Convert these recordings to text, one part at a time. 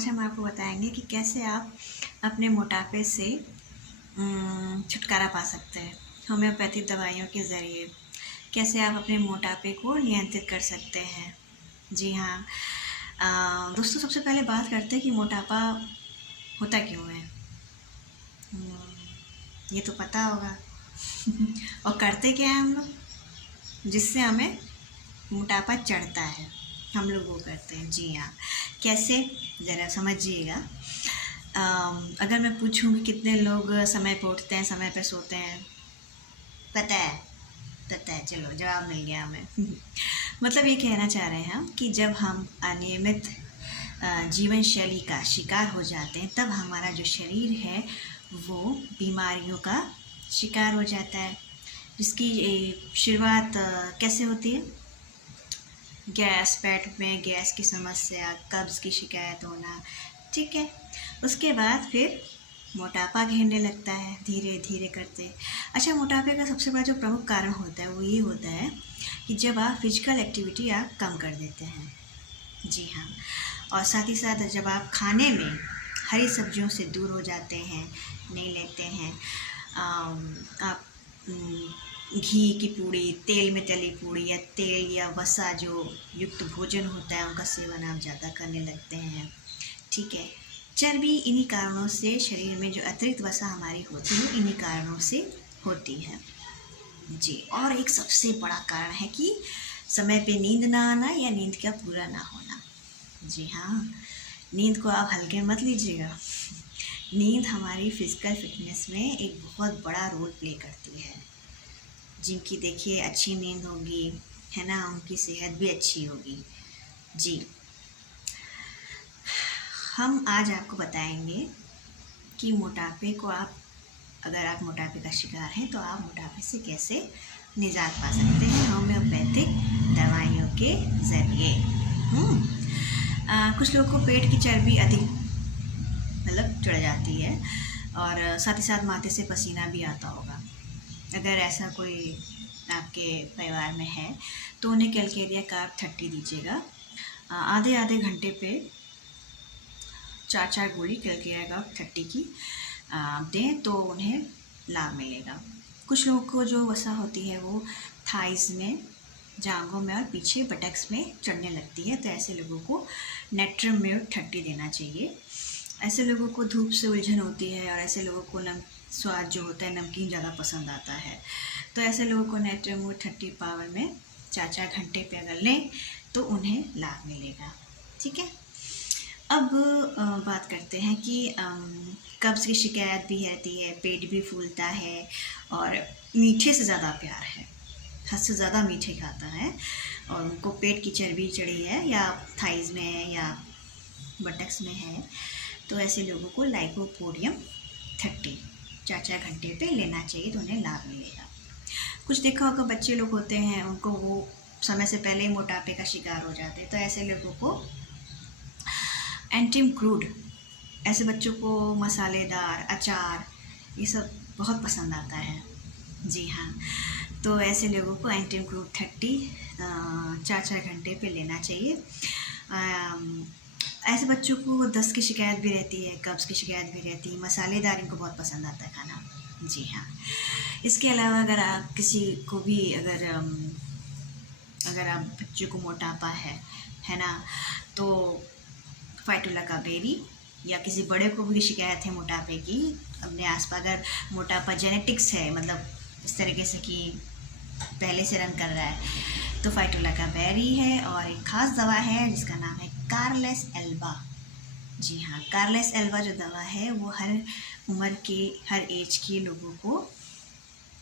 आज हम आपको बताएंगे कि कैसे आप अपने मोटापे से छुटकारा पा सकते हैं। होम्योपैथिक दवाइयों के ज़रिए कैसे आप अपने मोटापे को नियंत्रित कर सकते हैं। जी हाँ दोस्तों, सबसे पहले बात करते हैं कि मोटापा होता क्यों है। ये तो पता होगा और करते क्या है हम लोग, जिससे हमें मोटापा चढ़ता है, हम लोग वो करते हैं। जी हाँ, कैसे ज़रा समझिएगा। अगर मैं पूछूं कि कितने लोग समय पे उठते हैं, समय पे सोते हैं, पता है, चलो जवाब मिल गया हमें मतलब ये कहना चाह रहे हैं हम कि जब हम अनियमित जीवन शैली का शिकार हो जाते हैं, तब हमारा जो शरीर है वो बीमारियों का शिकार हो जाता है। जिसकी शुरुआत कैसे होती है? गैस, पेट में गैस की समस्या, कब्ज़ की शिकायत होना, ठीक है। उसके बाद फिर मोटापा घेरने लगता है धीरे धीरे करते। अच्छा, मोटापे का सबसे बड़ा जो प्रमुख कारण होता है वो ये होता है कि जब आप फिजिकल एक्टिविटी आप कम कर देते हैं। जी हाँ, और साथ ही साथ जब आप खाने में हरी सब्जियों से दूर हो जाते हैं, नहीं लेते हैं, आप घी की पूड़ी, तेल में तली पूड़ी या तेल या वसा जो युक्त भोजन होता है उनका सेवन आप ज़्यादा करने लगते हैं, ठीक है। चर्बी इन्हीं कारणों से, शरीर में जो अतिरिक्त वसा हमारी होती है इन्हीं कारणों से होती है जी। और एक सबसे बड़ा कारण है कि समय पे नींद ना आना या नींद का पूरा ना होना। जी हाँ, नींद को आप हल्के मत लीजिएगा। नींद हमारी फिज़िकल फिटनेस में एक बहुत बड़ा रोल प्ले करती है। जिनकी देखिए अच्छी नींद होगी, है ना, उनकी सेहत भी अच्छी होगी। जी, हम आज आपको बताएंगे कि मोटापे को अगर आप मोटापे का शिकार हैं तो आप मोटापे से कैसे निजात पा सकते हैं होम्योपैथिक दवाइयों के ज़रिए। कुछ लोगों को पेट की चर्बी अधिक मतलब चढ़ जाती है और साथ ही साथ माथे से पसीना भी आता होगा। अगर ऐसा कोई आपके परिवार में है तो उन्हें कैलकेरिया कार्ब 30 दीजिएगा। आधे घंटे पे 4 गोली कैलकेरिया कार्ब 30 की दें तो उन्हें लाभ मिलेगा। कुछ लोगों को जो वसा होती है वो थाइस में, जांघों में और पीछे बटक्स में चढ़ने लगती है, तो ऐसे लोगों को नेट्रम्यूट 30 देना चाहिए। ऐसे लोगों को धूप से उलझन होती है और ऐसे लोगों को स्वाद जो होता है नमकीन ज़्यादा पसंद आता है, तो ऐसे लोगों को नेट्रम्यूट 30 पावर में 4 घंटे पे अगर लें तो उन्हें लाभ मिलेगा, ठीक है। अब बात करते हैं कि कब्ज़ की शिकायत भी रहती है, पेट भी फूलता है और मीठे से ज़्यादा प्यार है, हद से ज़्यादा मीठे खाता है और उनको पेट की चर्बी चढ़ी है या थाइज़ में है या बटक्स में है, तो ऐसे लोगों को लाइकोपोडियम 30 4 घंटे पे लेना चाहिए तो उन्हें लाभ मिलेगा। कुछ देखा होगा बच्चे लोग होते हैं, उनको वो समय से पहले ही मोटापे का शिकार हो जाते हैं, तो ऐसे लोगों को एंटीम क्रूड, ऐसे बच्चों को मसालेदार अचार ये सब बहुत पसंद आता है। जी हाँ, तो ऐसे लोगों को एंटीम क्रूड 30 4 घंटे पे लेना चाहिए। ऐसे बच्चों को दस्त की शिकायत भी रहती है, कब्ज़ की शिकायत भी रहती है, मसालेदार इनको बहुत पसंद आता है खाना। जी हाँ, इसके अलावा अगर आप किसी को भी अगर आप बच्चों को मोटापा है ना, तो फाइटोला का बेरी या किसी बड़े को भी शिकायत है मोटापे की, अपने आसपास अगर मोटापा जेनेटिक्स है, मतलब इस तरीके से कि पहले से रन कर रहा है, तो फाइटोला का बेरी है। और एक ख़ास दवा है जिसका नाम है कार्लेस एल्बा। जी हाँ, कार्लेस एल्बा जो दवा है वो हर उम्र के, हर एज के लोगों को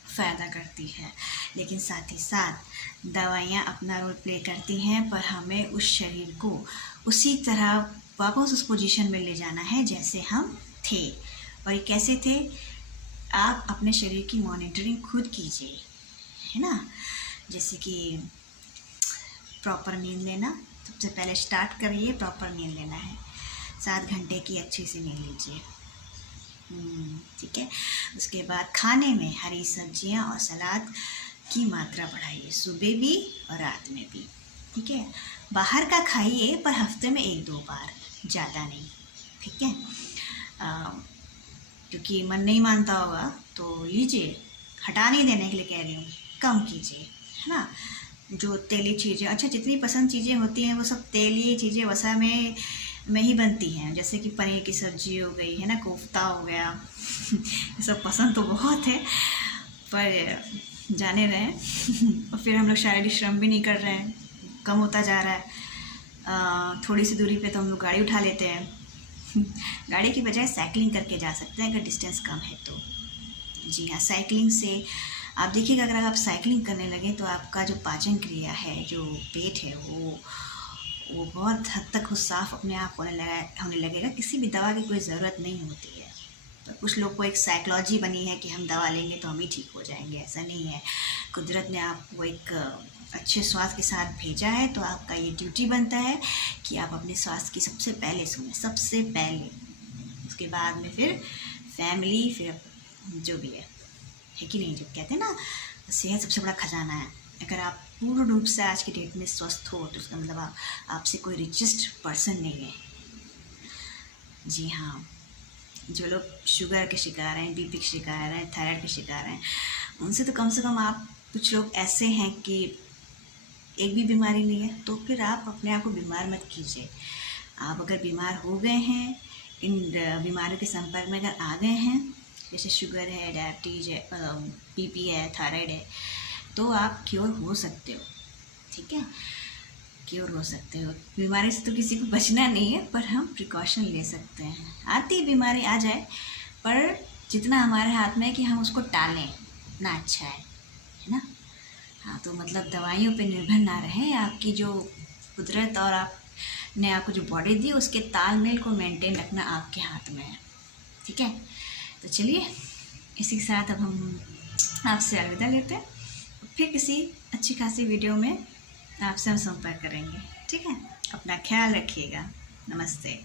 फ़ायदा करती है, लेकिन साथ ही साथ दवाइयाँ अपना रोल प्ले करती हैं, पर हमें उस शरीर को उसी तरह वापस उस पोजीशन में ले जाना है जैसे हम थे। और ये कैसे थे? आप अपने शरीर की मॉनिटरिंग खुद कीजिए, है ना। जैसे कि प्रॉपर नींद लेना, सबसे पहले स्टार्ट करिए, प्रॉपर नींद लेना है, 7 घंटे की अच्छी सी नींद लीजिए, ठीक है। उसके बाद खाने में हरी सब्जियां और सलाद की मात्रा बढ़ाइए, सुबह भी और रात में भी, ठीक है। बाहर का खाइए पर हफ्ते में 1-2 बार, ज़्यादा नहीं, ठीक है। क्योंकि मन नहीं मानता होगा तो लीजिए, हटा नहीं देने के लिए कह रही हूँ, कम कीजिए, है ना। जो तेली चीज़ें, अच्छा जितनी पसंद चीज़ें होती हैं वो सब तेली चीज़ें वसा में ही बनती हैं। जैसे कि पनीर की सब्ज़ी हो गई, है ना, कोफ्ता हो गया ये सब पसंद तो बहुत है, पर जाने रहें और फिर हम लोग शारीरिक श्रम भी नहीं कर रहे हैं, कम होता जा रहा है। थोड़ी सी दूरी पे तो हम लोग गाड़ी उठा लेते हैं गाड़ी की बजाय साइकिलिंग करके जा सकते हैं अगर डिस्टेंस कम है तो। जी हाँ, साइकिलिंग से आप देखिएगा, अगर आप साइकिलिंग करने लगें तो आपका जो पाचन क्रिया है, जो पेट है, वो बहुत हद तक साफ अपने आप होने लगेगा। किसी भी दवा की कोई ज़रूरत नहीं होती है। तो कुछ लोग को एक साइकोलॉजी बनी है कि हम दवा लेंगे तो हम ही ठीक हो जाएंगे, ऐसा नहीं है। कुदरत ने आपको एक अच्छे स्वास्थ्य के साथ भेजा है, तो आपका ये ड्यूटी बनता है कि आप अपने स्वास्थ्य की सबसे पहले सुनें, सबसे पहले। उसके बाद में फिर फैमिली, फिर जो भी है कि नहीं। जो कहते हैं ना, सेहत सबसे बड़ा खजाना है। अगर आप पूर्ण रूप से आज की डेट में स्वस्थ हो तो उसका मतलब आपसे कोई रिचेस्ट पर्सन नहीं है। जी हाँ, जो लोग शुगर के शिकार हैं, बीपी के शिकार हैं, थायराइड के शिकार हैं, उनसे तो कम से कम आप, कुछ लोग ऐसे हैं कि एक भी बीमारी नहीं है, तो फिर आप अपने आप को बीमार मत कीजिए। आप अगर बीमार हो गए हैं, इन बीमारियों के संपर्क में अगर आ गए हैं, जैसे शुगर है, डायबिटीज है, बीपी है, थायराइड है, तो आप क्योर हो सकते हो, ठीक है, क्योर हो सकते हो। बीमारी से तो किसी को बचना नहीं है, पर हम प्रिकॉशन ले सकते हैं। आती बीमारी आ जाए, पर जितना हमारे हाथ में है कि हम उसको टालें, ना अच्छा है ना। हाँ, तो मतलब दवाइयों पे निर्भर ना रहें। आपकी जो कुदरत और आपने आपको जो बॉडी दी, उसके तालमेल को मेंटेन रखना आपके हाथ में है, ठीक है। तो चलिए, इसी के साथ अब हम आपसे अलविदा लेते हैं। फिर किसी अच्छी खासी वीडियो में आपसे हम संपर्क करेंगे, ठीक है। अपना ख्याल रखिएगा। नमस्ते।